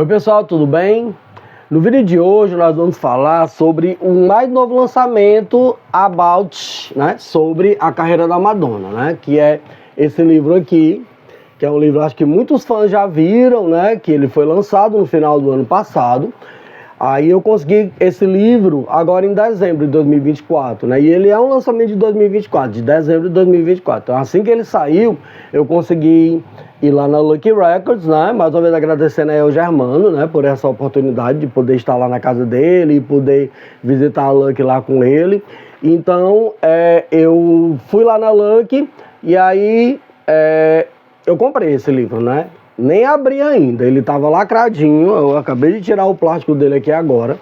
Oi pessoal, tudo bem? No vídeo de hoje nós vamos falar sobre o mais novo lançamento sobre a carreira da Madonna, né? Que é esse livro aqui, que é um livro, acho que muitos fãs já viram, né? Que ele foi lançado no final do ano passado. Aí eu consegui esse livro agora em dezembro de 2024, né? E ele é um lançamento de 2024, de dezembro de 2024. Então assim que ele saiu, eu consegui ir lá na Lucky Records, né? Mais uma vez agradecendo aí ao Germano, né? Por essa oportunidade de poder estar lá na casa dele e poder visitar a Lucky lá com ele. Então eu fui lá na Lucky e aí eu comprei esse livro, né? Nem abri ainda, ele estava lacradinho, eu acabei de tirar o plástico dele aqui agora,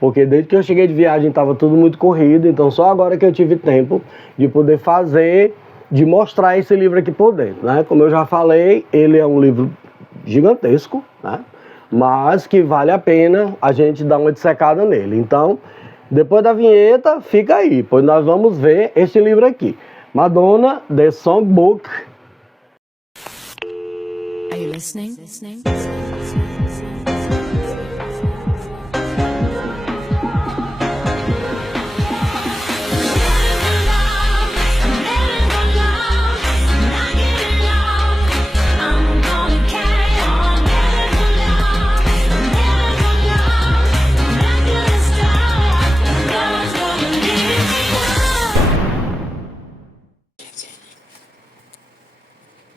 porque desde que eu cheguei de viagem estava tudo muito corrido, então só agora que eu tive tempo de poder de mostrar esse livro aqui por dentro, né? Como eu já falei, ele é um livro gigantesco, né? Mas que vale a pena a gente dar uma dissecada nele. Então, depois da vinheta, fica aí, pois nós vamos ver esse livro aqui, Madonna Songbook. Are you listening?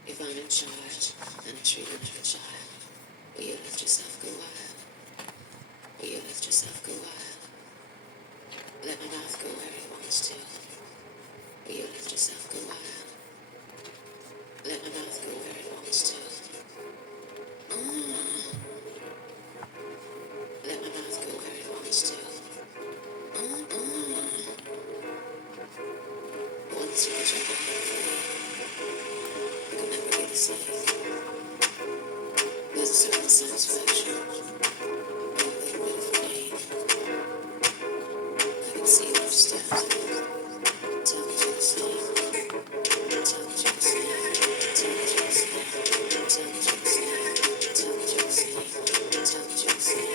If I'm in charge and I treat you like a child, will you let yourself go wild? Will you let yourself go wild? Let my mouth go where it wants to. Will you let yourself go wild? Let my mouth go where it wants to. Let my mouth go where it wants to. Once you put your heart in play, you can never be the same. There's a certain satisfaction in a little bit of pain. I can see those steps. Tell me you're the same. Tell me you're the same. Tell me you're the same. Tell me you're the same. Tell me you're the same. Tell me you're the same.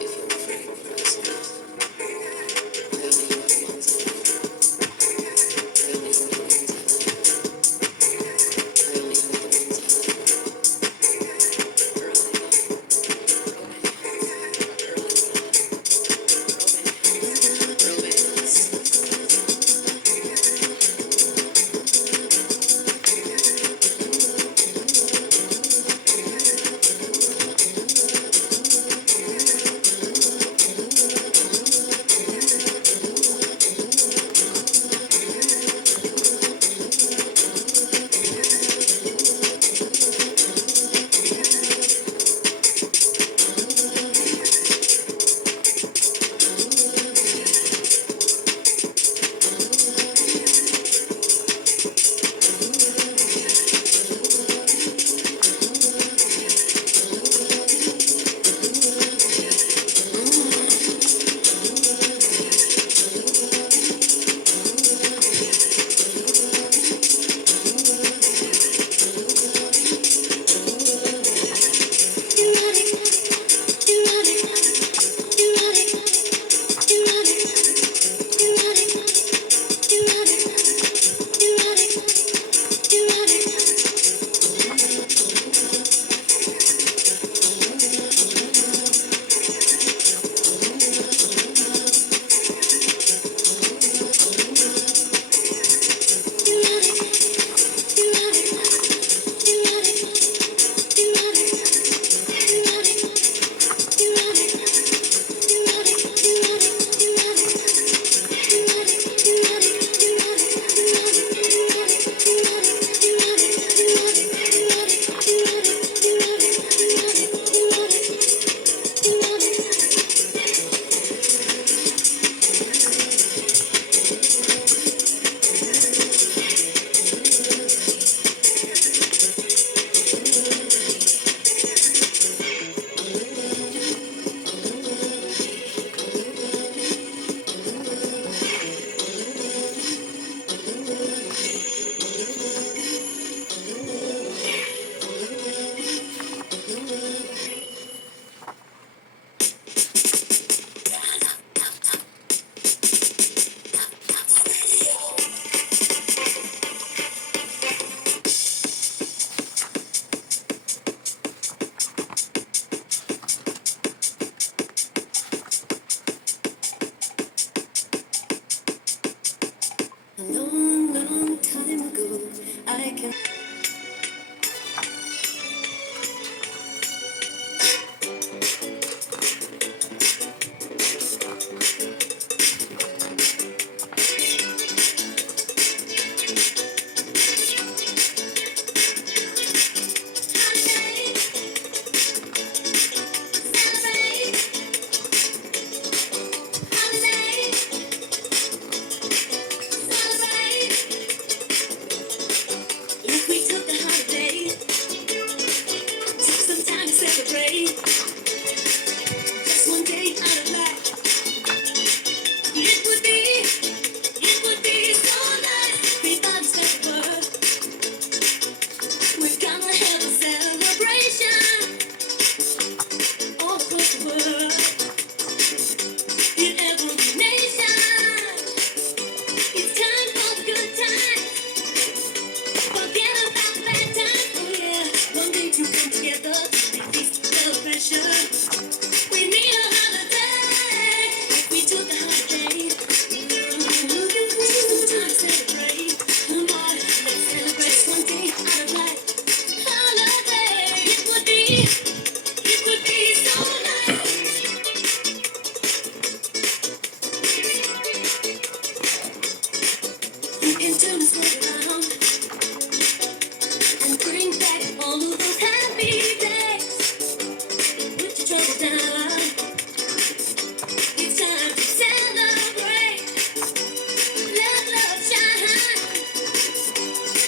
If you're afraid of the rest of it, I only know the ones I love. I only know the ones I love. I only know the ones I love. trouble down. It's time to celebrate. Let love shine,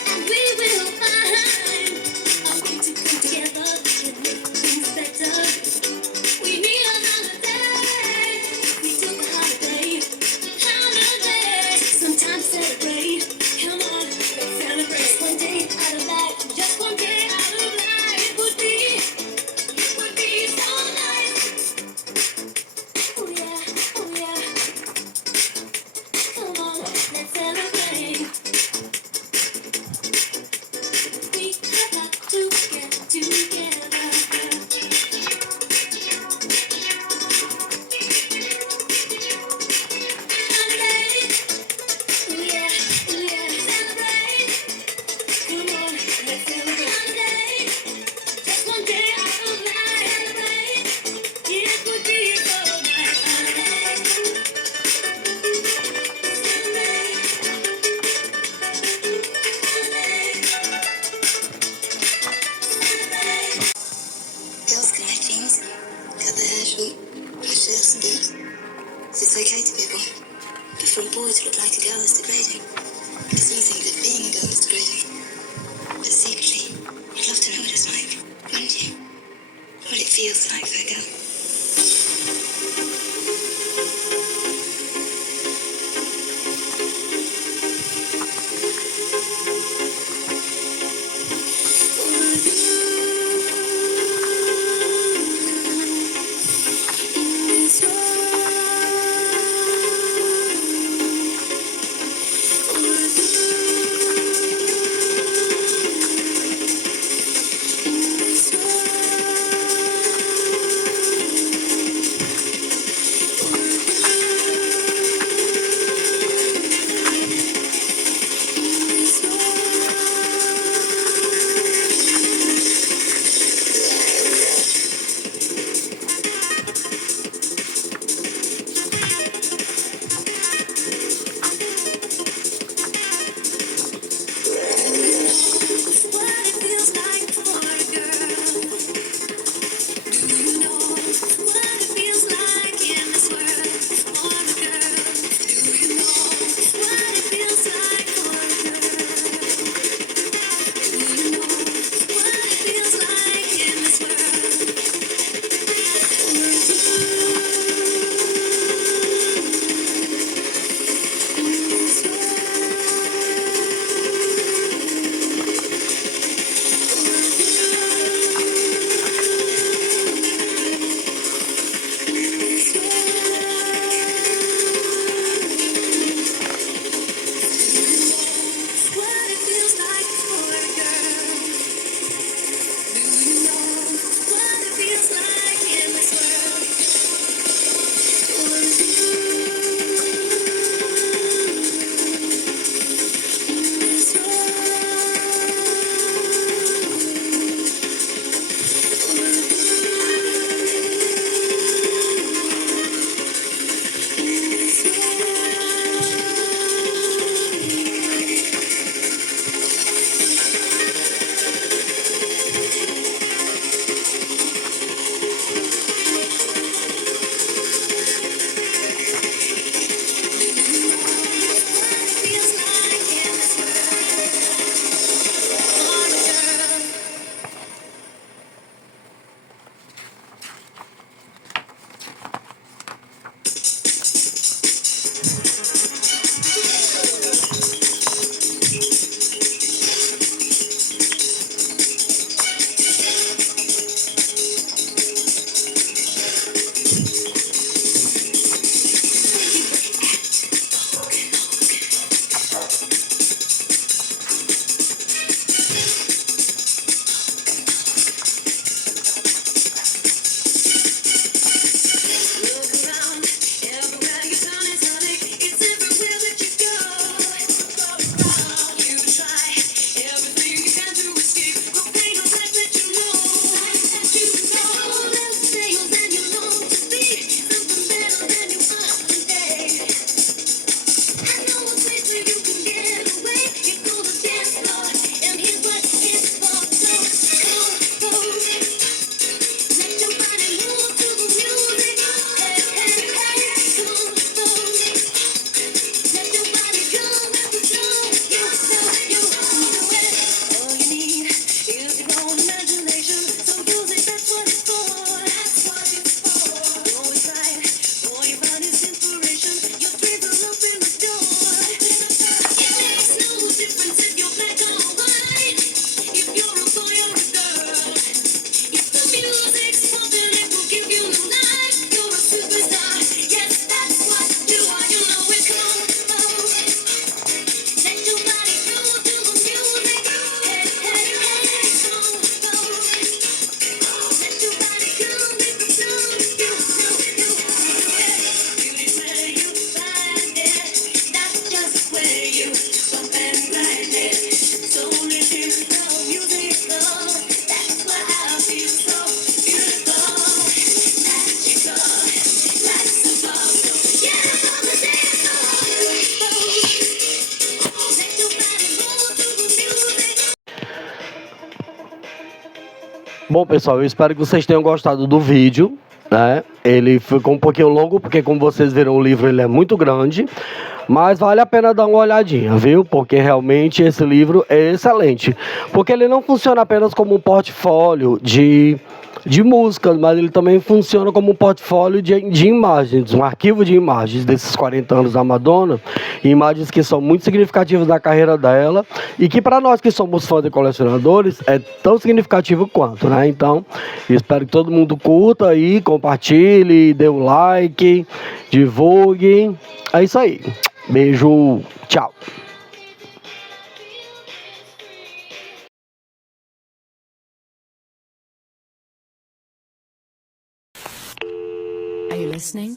and we will find a way to come together and make things better. We need another day. We took a holiday. Sometimes celebrate. Come on, let's celebrate. One day out of life, just one day out of life. It would be so nice. Oh yeah, oh yeah. Come on, let's celebrate. We have got to get together. Holiday. Oh yeah, celebrate. Come on, let's celebrate. Holiday. Just one day out of life. Celebrate. It would be so nice. Holiday. Girls can wear jeans, cut their hair short, wear shirts and boots. It's okay to be a boy. But for a boy to look like a girl is degrading. Because you think that being a girl is degrading. But secretly, you'd love to know what it's like, wouldn't you? What it feels like for a girl. Bom, pessoal, eu espero que vocês tenham gostado do vídeo, né? Ele ficou um pouquinho longo, porque como vocês viram, o livro ele é muito grande, mas vale a pena dar uma olhadinha, viu? Porque realmente esse livro é excelente. Porque ele não funciona apenas como um portfólio de música, mas ele também funciona como um portfólio de imagens, um arquivo de imagens desses 40 anos da Madonna, imagens que são muito significativas da carreira dela e que para nós que somos fãs e colecionadores é tão significativo quanto, né? Então, espero que todo mundo curta aí, compartilhe, dê o like, divulgue. É isso aí. Beijo, tchau. Are you listening?